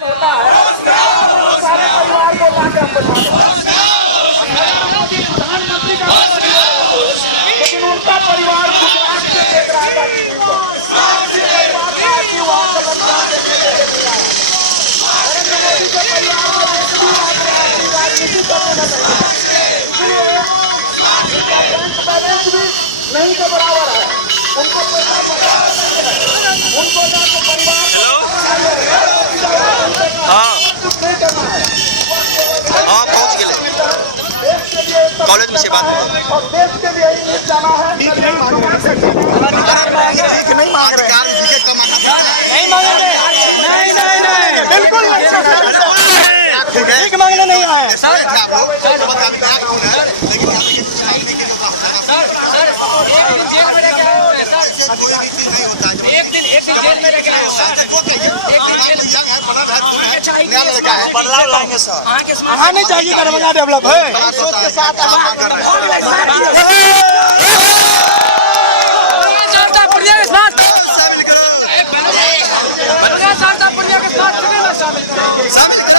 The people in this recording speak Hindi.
होता है सारे परिवार को लाके हम बैठा मोदी प्रधानमंत्री का लेकिन उनका परिवार गुजरात से देख रहा था टीवी पर परिवार का कि वहां का बलिदान देखने के लिए नहीं आया। नरेंद्र मोदी के परिवार में एक भी राजनीति करने न चाहिए, इसलिए उनका बैंक बैलेंस भी नहीं के बराबर है। उनको पैसा उनको जाकर परिवार नहीं करना है। हाँ पहुँच गए कॉलेज में से बात और देश के लिए ही जाना है। ठीक नहीं मांग रहे नहीं मांगेंगे, नहीं बिल्कुल ठीक मांगने नहीं आए एक दिन जेल में रह गया बदलाव लाएंगे सर। आने चाहिए दरभंगा डेवलप है सोच के साथ शामिल